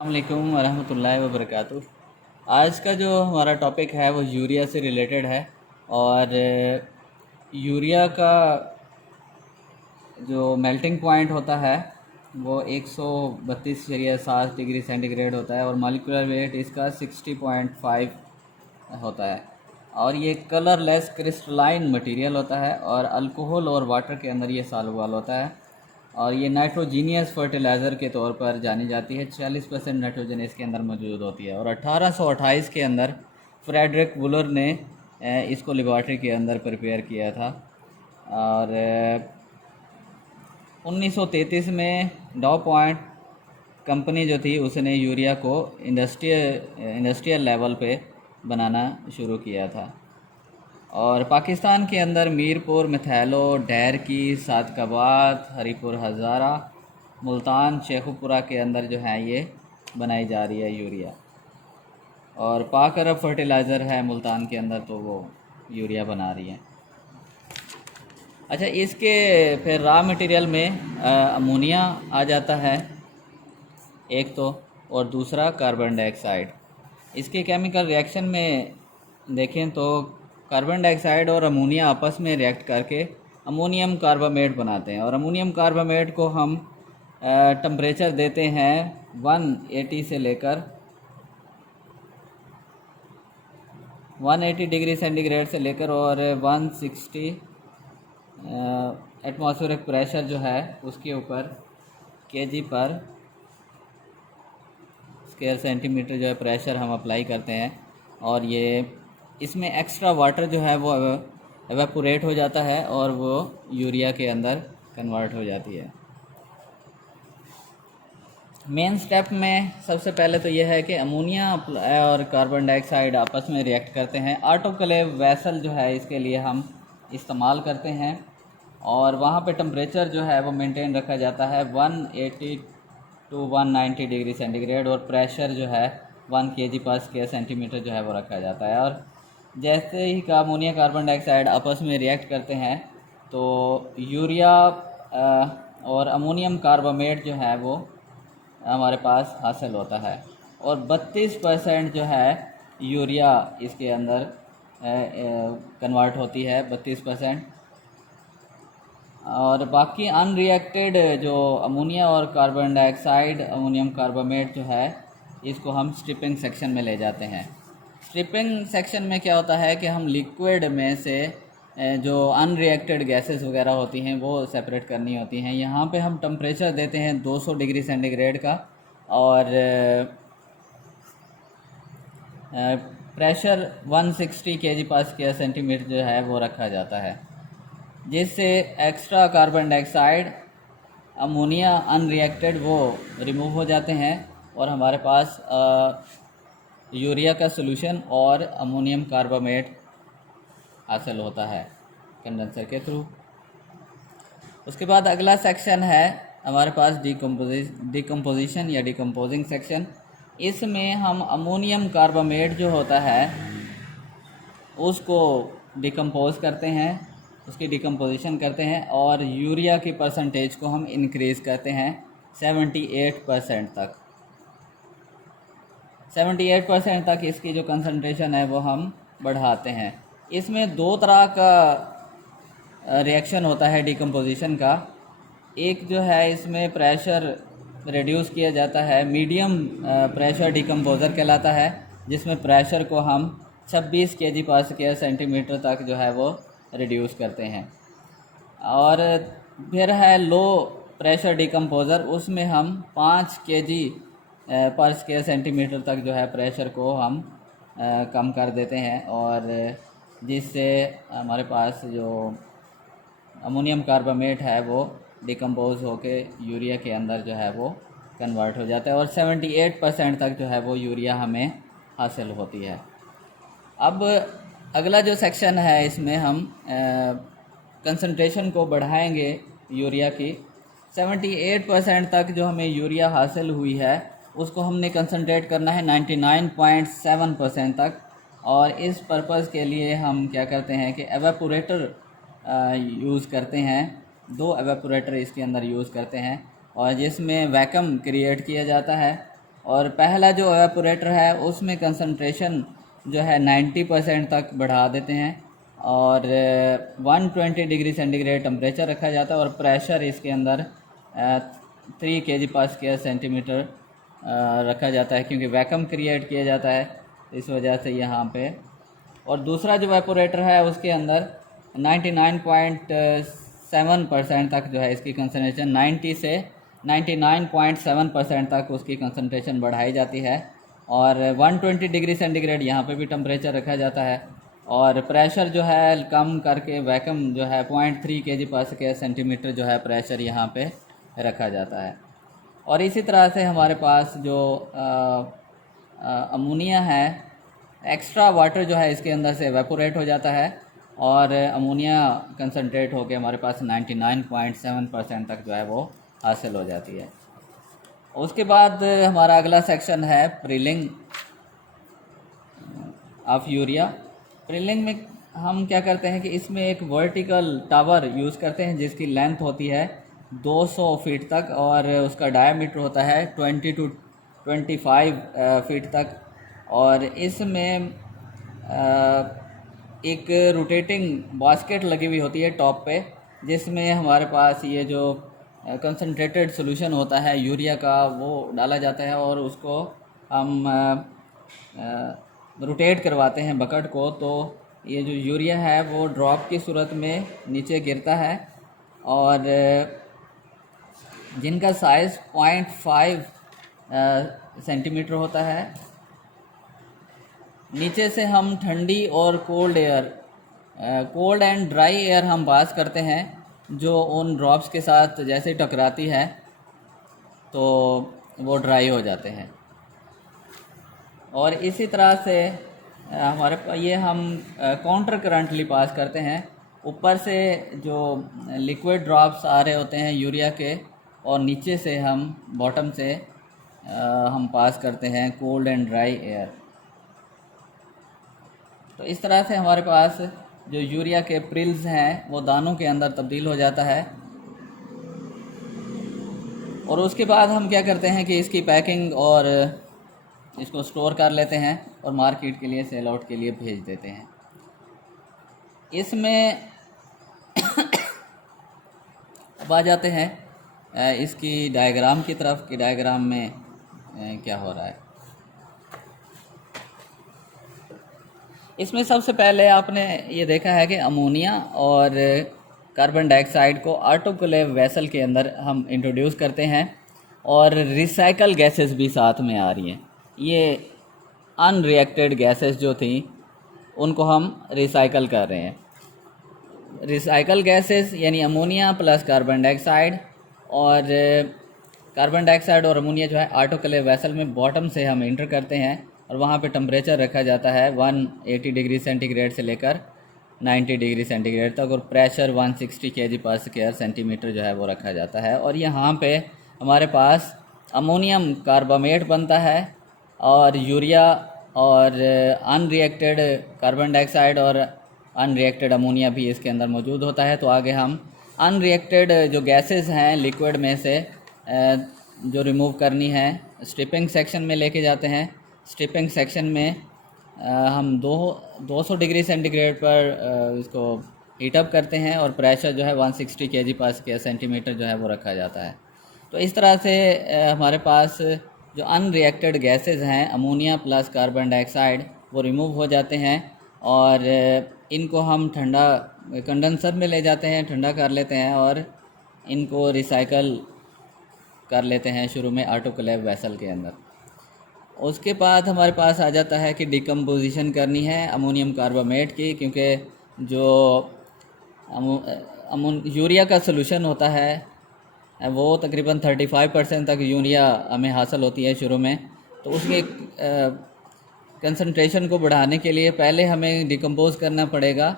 अस्सलामुअलैकुम वरहमतुल्लाहि वबरकातुह। आज का जो हमारा टॉपिक है वो यूरिया से रिलेटेड है। और यूरिया का जो मेल्टिंग पॉइंट होता है वो 132.7 डिग्री सेंटीग्रेड होता है और मॉलिक्यूलर वेट इसका 60.5 होता है। और ये कलरलेस क्रिस्टलाइन मटेरियल होता है और अल्कोहल और वाटर के अंदर ये सॉल्युबल होता है। और ये नाइट्रोजीनियस फर्टिलाइज़र के तौर पर जानी जाती है। 40% नाइट्रोजन इसके अंदर मौजूद होती है। और 1828 के अंदर फ्रेडरिक वुलर ने इसको लेबॉर्ट्री के अंदर प्रिपेयर किया था। और 1933 में डॉ पॉइंट कंपनी जो थी उसने यूरिया को इंडस्ट्रियल लेवल पे बनाना शुरू किया था। और पाकिस्तान के अंदर मीरपुर, मिथैलो, डैर की, सादकाबाद, हरीपुर हज़ारा, मुल्तान, शेखुपुरा के अंदर जो है ये बनाई जा रही है यूरिया। और पाक अरब फर्टिलाइज़र है मुल्तान के अंदर, तो वो यूरिया बना रही है। अच्छा, इसके फिर रॉ मटेरियल में अमोनिया आ जाता है एक तो, और दूसरा कार्बन डाइऑक्साइड। इसके केमिकल रिएक्शन में देखें तो कार्बन डाइऑक्साइड और अमोनिया आपस में रिएक्ट करके अमोनियम कार्बामेट बनाते हैं। और अमोनियम कार्बामेट को हम टेम्परेचर देते हैं 180 से लेकर 180 डिग्री सेंटीग्रेड से लेकर और 160 एटमॉस्फेरिक प्रेशर जो है उसके ऊपर केजी पर स्क्वायर सेंटीमीटर जो है प्रेशर हम अप्लाई करते हैं। और ये इसमें एक्स्ट्रा वाटर जो है वो एवेपोरेट हो जाता है और वो यूरिया के अंदर कन्वर्ट हो जाती है। मेन स्टेप में सबसे पहले तो यह है कि अमोनिया और कार्बन डाइऑक्साइड आपस में रिएक्ट करते हैं। ऑटोक्लेव वेसल जो है इसके लिए हम इस्तेमाल करते हैं और वहाँ पे टेम्परेचर जो है वो मेंटेन रखा जाता है 180 टू 190 डिग्री सेंटीग्रेड और प्रेशर जो है 1 kg पर स्क्वायर सेंटीमीटर जो है वो रखा जाता है। और जैसे ही का अमोनिया कार्बन डाइऑक्साइड आपस में रिएक्ट करते हैं तो यूरिया और अमोनियम कार्बामेट जो है वो हमारे पास हासिल होता है। और 32% जो है यूरिया इसके अंदर कन्वर्ट होती है 32%। और बाकी अनरिएक्टेड जो अमोनिया और कार्बन डाइऑक्साइड अमोनियम कार्बामेट जो है इसको हम स्ट्रिपिंग सेक्शन में ले जाते हैं। स्ट्रिपिंग सेक्शन में क्या होता है कि हम लिक्विड में से जो अनरिएक्टेड गैसेस वगैरह होती हैं वो सेपरेट करनी होती हैं। यहाँ पे हम टेम्परेचर देते हैं 200 डिग्री सेंटीग्रेड का और प्रेशर 160 kg पर स्क्वायर सेंटीमीटर जो है वो रखा जाता है, जिससे extra carbon dioxide ammonia unreacted वो रिमूव हो जाते हैं और हमारे पास यूरिया का सोल्यूशन और अमोनियम कार्बामेट हासिल होता है कंडेंसर के थ्रू। उसके बाद अगला सेक्शन है हमारे पास डिकम्पोजिशन या डिकम्पोजिंग सेक्शन। इसमें हम अमोनियम कार्बामेट जो होता है उसको डिकम्पोज करते हैं, उसकी डिकम्पोजिशन करते हैं और यूरिया की परसेंटेज को हम इंक्रीज़ करते हैं 78% तक। 78% तक इसकी जो कंसंट्रेशन है वो हम बढ़ाते हैं। इसमें दो तरह का रिएक्शन होता है डिकम्पोजिशन का। एक जो है इसमें प्रेशर रिड्यूस किया जाता है, मीडियम प्रेशर डिकम्पोज़र कहलाता है, जिसमें प्रेशर को हम 26 kg पर स्क्वायर सेंटीमीटर तक जो है वो रिड्यूस करते हैं। और फिर है लो प्रेशर डिकम्पोज़र, उसमें हम 5 kg पर स्क्वायर सेंटीमीटर तक जो है प्रेशर को हम कम कर देते हैं और जिससे हमारे पास जो अमोनियम कार्बामेट है वो डिकम्पोज होके यूरिया के अंदर जो है वो कन्वर्ट हो जाता है और 78% तक जो है वो यूरिया हमें हासिल होती है। अब अगला जो सेक्शन है इसमें हम कंसंट्रेशन को बढ़ाएंगे यूरिया की। 78% तक जो हमें यूरिया हासिल हुई है उसको हमने कंसंट्रेट करना है 99.7% तक। और इस पर्पज़ के लिए हम क्या करते हैं कि एवेपोरेटर यूज़ करते हैं। 2 एवेपोरेटर इसके अंदर यूज़ करते हैं और जिसमें वैक्यूम क्रिएट किया जाता है और पहला जो एवापोरेटर है उसमें कंसंट्रेशन जो है 90% तक बढ़ा देते हैं और 120 डिग्री सेंटीग्रेड टेम्परेचर रखा जाता है और प्रेशर इसके अंदर 3 kg/square रखा जाता है, क्योंकि वैक्यूम क्रिएट किया जाता है इस वजह से यहाँ पे। और दूसरा जो एवापोरेटर है उसके अंदर 99.7% तक जो है इसकी कंसंट्रेशन 90 से 99.7% तक उसकी कंसंट्रेशन बढ़ाई जाती है और 120 डिग्री सेंटीग्रेड यहाँ पे भी टेम्परेचर रखा जाता है और प्रेशर जो है कम करके वैक्यूम जो है 0.3 kg/square जो है प्रेशर यहाँ पे रखा जाता है। और इसी तरह से हमारे पास जो अमोनिया है, एक्स्ट्रा वाटर जो है इसके अंदर से एवेपोरेट हो जाता है और अमोनिया कंसनट्रेट होकर हमारे पास 99.7% तक जो है वो हासिल हो जाती है। उसके बाद हमारा अगला सेक्शन है प्रिलिंग ऑफ यूरिया। प्रिलिंग में हम क्या करते हैं कि इसमें एक वर्टिकल टावर यूज़ करते हैं जिसकी लेंथ होती है 200 फीट तक और उसका डायमीटर होता है 20 to 25 फीट तक। और इसमें एक रोटेटिंग बास्केट लगी हुई होती है टॉप पे, जिसमें हमारे पास ये जो कंसंट्रेटेड सॉल्यूशन होता है यूरिया का वो डाला जाता है और उसको हम रोटेट करवाते हैं बकेट को। तो ये जो यूरिया है वो ड्रॉप की सूरत में नीचे गिरता है और जिनका साइज़ 0.5 सेंटीमीटर होता है। नीचे से हम ठंडी और कोल्ड एंड ड्राई एयर हम पास करते हैं जो उन ड्रॉप्स के साथ जैसे टकराती है तो वो ड्राई हो जाते हैं। और इसी तरह से हमारे ये हम काउंटर करंटली पास करते हैं। ऊपर से जो लिक्विड ड्रॉप्स आ रहे होते हैं यूरिया के और नीचे से हम बॉटम से हम पास करते हैं कोल्ड एंड ड्राई एयर। तो इस तरह से हमारे पास जो यूरिया के प्रिल्स हैं वो दानों के अंदर तब्दील हो जाता है। और उसके बाद हम क्या करते हैं कि इसकी पैकिंग और इसको स्टोर कर लेते हैं और मार्केट के लिए सेल आउट के लिए भेज देते हैं। इसमें अब आ जाते हैं इसकी डायग्राम की तरफ कि डायग्राम में क्या हो रहा है। इसमें सबसे पहले आपने ये देखा है कि अमोनिया और कार्बन डाइऑक्साइड को ऑटोक्लेव वेसल के अंदर हम इंट्रोड्यूस करते हैं और रिसाइकल गैसेस भी साथ में आ रही हैं। ये अनरिएक्टेड गैसेस जो थी उनको हम रिसाइकल कर रहे हैं। रिसाइकल गैसेस यानी अमोनिया प्लस कार्बन डाइऑक्साइड और कार्बन डाइऑक्साइड और अमोनिया जो है ऑटोक्लेव वेसल में बॉटम से हम इंटर करते हैं और वहाँ पे टेम्परेचर रखा जाता है 180 डिग्री सेंटीग्रेड से लेकर 90 डिग्री सेंटीग्रेड तक और प्रेशर 160 kg/square जो है वो रखा जाता है। और यहाँ पे हमारे पास अमोनियम कार्बामेट बनता है और यूरिया और अनरिएक्टेड कार्बन डाइऑक्साइड और अनरिएक्टेड अमोनिया भी इसके अंदर मौजूद होता है। तो आगे हम अनरिएक्टेड जो गैसेस हैं लिक्विड में से जो रिमूव करनी है स्ट्रिपिंग सेक्शन में लेके जाते हैं। स्ट्रिपिंग सेक्शन में हम 200 डिग्री सेंटीग्रेड पर इसको हीटअप करते हैं और प्रेशर जो है 160 kg/square जो है वो रखा जाता है। तो इस तरह से हमारे पास जो अनरिएक्टेड गैसेस हैं अमोनिया प्लस कार्बन डाइऑक्साइड वो रिमूव हो जाते हैं और इनको हम ठंडा कंडेंसर में ले जाते हैं, ठंडा कर लेते हैं और इनको रिसाइकल कर लेते हैं शुरू में ऑटोक्लेव वेसल के अंदर। उसके बाद हमारे पास आ जाता है कि डिकम्पोजिशन करनी है अमोनियम कार्बामेट की, क्योंकि जो यूरिया का सलूशन होता है वो तकरीबन 35% तक यूरिया हमें हासिल होती है शुरू में। तो उसके कंसंट्रेशन को बढ़ाने के लिए पहले हमें डिकम्पोज करना पड़ेगा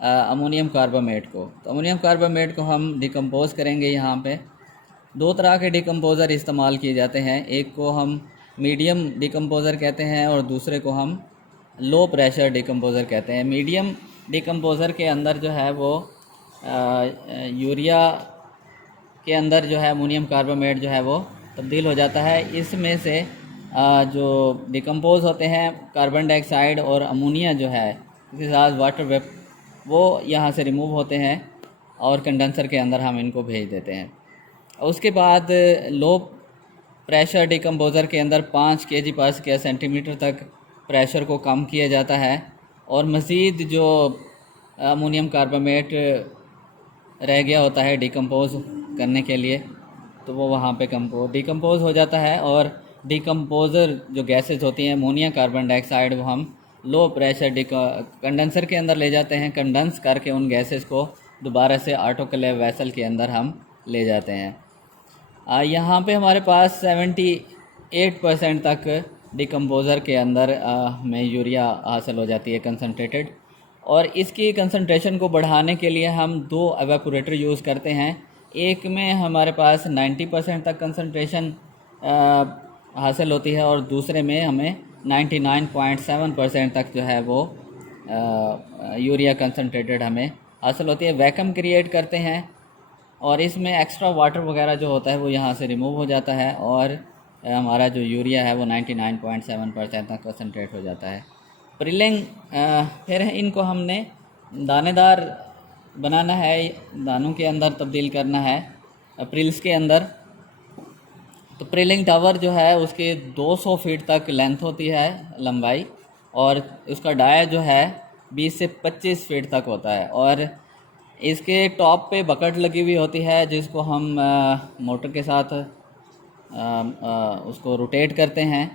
अमोनियम कार्बामेट को। तो अमोनियम कार्बामेट को हम डिकम्पोज करेंगे। यहाँ पे दो तरह के डिकम्पोज़र इस्तेमाल किए जाते हैं, एक को हम मीडियम डिकम्पोज़र कहते हैं और दूसरे को हम लो प्रेशर डिकम्पोज़र कहते हैं। मीडियम डिकम्पोज़र के अंदर जो है वो यूरिया के अंदर जो है अमोनियम कार्बामेट जो है वो तब्दील हो जाता है। इसमें से जो डिकम्पोज होते हैं कार्बन डाइऑक्साइड और अमोनिया जो है इसके साथ वाटर वेप वो यहाँ से रिमूव होते हैं और कंडेंसर के अंदर हम इनको भेज देते हैं। उसके बाद लो प्रेशर डिकम्पोज़र के अंदर 5 kg/सेंटीमीटर तक प्रेशर को कम किया जाता है और मज़ीद जो अमोनियम कार्बामेट रह गया होता है डिकम्पोज़ करने के लिए तो वो वहाँ पे डिकम्पोज़ हो जाता है और डिकम्पोज़र जो गैसेस होती हैं अमोनिया कार्बन डाइऑक्साइड वो हम लो प्रेशर कंडेंसर के अंदर ले जाते हैं। कंडेंस करके उन गैसेस को दोबारा से ऑटोक्लेव वेसल के अंदर हम ले जाते हैं। यहाँ पे हमारे पास 78% तक डिकम्पोज़र के अंदर में यूरिया हासिल हो जाती है कंसनट्रेटेड, और इसकी कंसंट्रेशन को बढ़ाने के लिए हम 2 एवेपोरेटर यूज़ करते हैं। एक में हमारे पास 90% तक कंसंट्रेशन हासिल होती है और दूसरे में हमें 99.7% तक जो है वो यूरिया कंसंट्रेटेड हमें हासिल होती है। वैक्यूम क्रिएट करते हैं और इसमें एक्स्ट्रा वाटर वगैरह जो होता है वो यहाँ से रिमूव हो जाता है और हमारा जो यूरिया है वो 99.7% तक कंसंट्रेट हो जाता है। प्रिलिंग फिर इनको हमने दानेदार बनाना है, दानों के अंदर तब्दील करना है प्रिल्स के अंदर। तो प्रिलिंग टावर जो है उसके 200 फीट तक लेंथ होती है लंबाई और उसका डाया जो है 20 से 25 फीट तक होता है और इसके टॉप पे बकेट लगी हुई होती है जिसको हम मोटर के साथ उसको रोटेट करते हैं।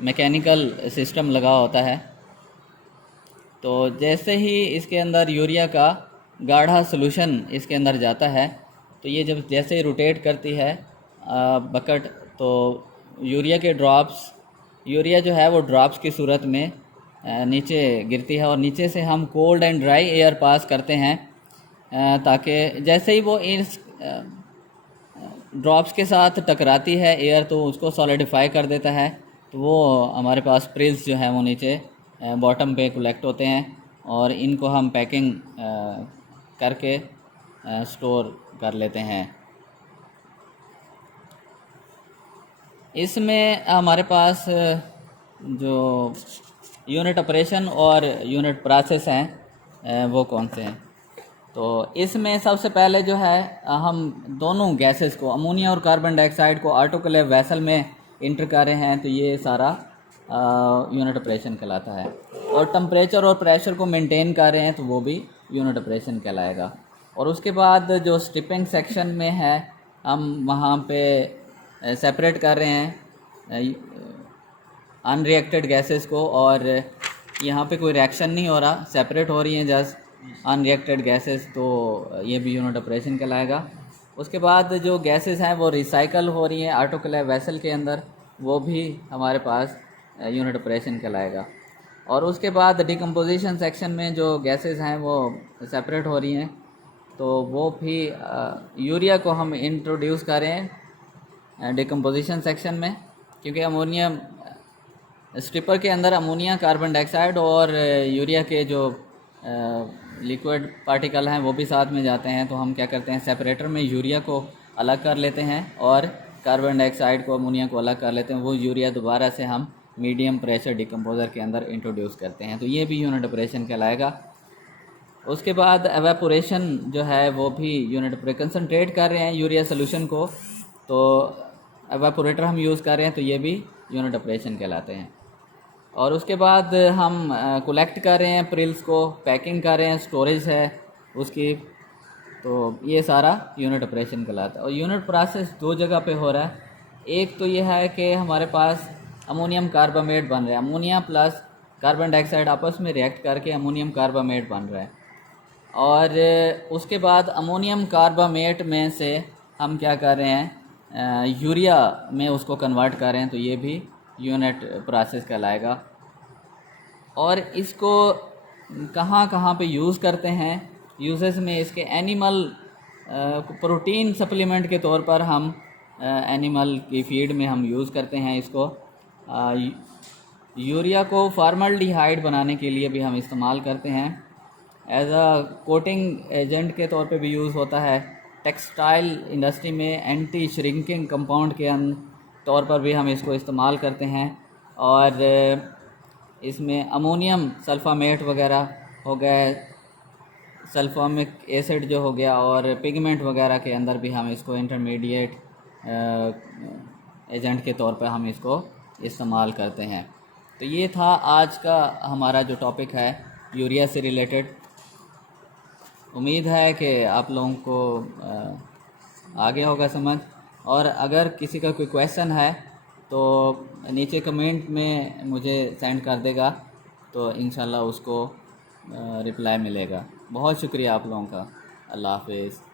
मैकेनिकल सिस्टम लगा होता है। तो जैसे ही इसके अंदर यूरिया का गाढ़ा सॉल्यूशन इसके अंदर जाता है तो ये जब जैसे ही रोटेट करती है बकेट तो यूरिया के ड्रॉप्स, यूरिया जो है वो ड्रॉप्स की सूरत में नीचे गिरती है और नीचे से हम cold and dry air pass करते हैं ताकि जैसे ही वो इस ड्रॉप्स के साथ टकराती है एयर तो उसको सॉलिडिफाई कर देता है। तो वो हमारे पास प्रिल्स जो है वो नीचे बॉटम पे कलेक्ट होते हैं और इनको हम पैकिंग करके स्टोर कर लेते हैं। इसमें हमारे पास जो यूनिट ऑपरेशन और यूनिट प्रोसेस हैं वो कौन से हैं। तो इसमें सबसे पहले जो है हम दोनों गैसेस को अमोनिया और कार्बन डाइऑक्साइड को ऑटोक्लेव वेसल में इंटर कर रहे हैं तो ये सारा यूनिट ऑपरेशन कहलाता है। और टेम्परेचर और प्रेशर को मेंटेन कर रहे हैं तो वो भी यूनिट ऑपरेशन कहलाएगा। और उसके बाद जो स्ट्रिपिंग सेक्शन में है हम वहाँ पे सेपरेट कर रहे हैं अनरिएक्टेड गैसेस को और यहाँ पे कोई रिएक्शन नहीं हो रहा, सेपरेट हो रही हैं जस्ट अनरिएक्टेड गैसेस, तो ये भी यूनिट ऑपरेशन कहलाएगा। उसके बाद जो गैसेस हैं वो रिसाइकल हो रही हैं ऑटोक्लेव वेसल के अंदर, वो भी हमारे पास यूनिट ऑपरेशन कहलाएगा। और उसके बाद डिकम्पोजिशन सेक्शन में जो गैसेस हैं वो सेपरेट हो रही हैं तो वो भी यूरिया को हम इंट्रोड्यूस कर रहे हैं डिकम्पोजिशन सेक्शन में, क्योंकि अमोनिया स्ट्रिपर के अंदर अमोनिया कार्बन डाइऑक्साइड और यूरिया के जो लिक्विड पार्टिकल हैं वो भी साथ में जाते हैं। तो हम क्या करते हैं सेपरेटर में यूरिया को अलग कर लेते हैं और कार्बन डाइऑक्साइड को अमोनिया को अलग कर लेते हैं। वो यूरिया दोबारा से हम मीडियम प्रेशर डिकम्पोज़र के अंदर इंट्रोड्यूस करते हैं, तो ये भी यूनिट ऑपरेशन कहलाएगा। उसके बाद एवेपोरेशन जो है वो भी यूनिट ऑपरेशन, कंसनट्रेट कर रहे हैं यूरिया सोल्यूशन को तो एवेपोरेटर हम यूज़ कर रहे हैं तो ये भी यूनिट ऑपरेशन कहलाते हैं। और उसके बाद हम कलेक्ट कर रहे हैं प्रिल्स को, पैकिंग कर रहे हैं, स्टोरेज है उसकी, तो ये सारा यूनिट ऑपरेशन कहलाता है। और यूनिट प्रोसेस 2 जगह पे हो रहा है। एक तो ये है कि हमारे पास अमोनियम कार्बामेट बन रहा है, अमोनिया प्लस कार्बन डाइऑक्साइड आपस में रिएक्ट करके अमोनियम कार्बामेट बन रहा है। और उसके बाद अमोनियम कार्बामेट में से हम क्या कर रहे हैं यूरिया में उसको कन्वर्ट कर रहे हैं, तो ये भी यूनिट प्रोसेस कहलाएगा। और इसको कहाँ कहाँ पे यूज़ करते हैं, यूजेस में इसके एनिमल प्रोटीन सप्लीमेंट के तौर पर हम एनिमल की फीड में हम यूज़ करते हैं इसको। यूरिया को फॉर्मल्डिहाइड बनाने के लिए भी हम इस्तेमाल करते हैं। एज अ कोटिंग एजेंट के तौर पे भी यूज़ होता है। टेक्सटाइल इंडस्ट्री में एंटी श्रिंकिंग कंपाउंड तौर पर भी हम इसको इस्तेमाल करते हैं। और इसमें अमोनियम सल्फामेट वगैरह हो गए, सल्फोमिक एसिड जो हो गया, और पिगमेंट वगैरह के अंदर भी हम इसको इंटरमीडिएट एजेंट के तौर पर हम इसको इस्तेमाल करते हैं। तो ये था आज का हमारा जो टॉपिक है यूरिया से रिलेटेड। उम्मीद है कि आप लोगों को आगे होगा समझ। और अगर किसी का कोई क्वेश्चन है तो नीचे कमेंट में मुझे सेंड कर देगा, तो इंशाल्लाह उसको रिप्लाई मिलेगा। बहुत शुक्रिया आप लोगों का। अल्लाह हाफ़िज़।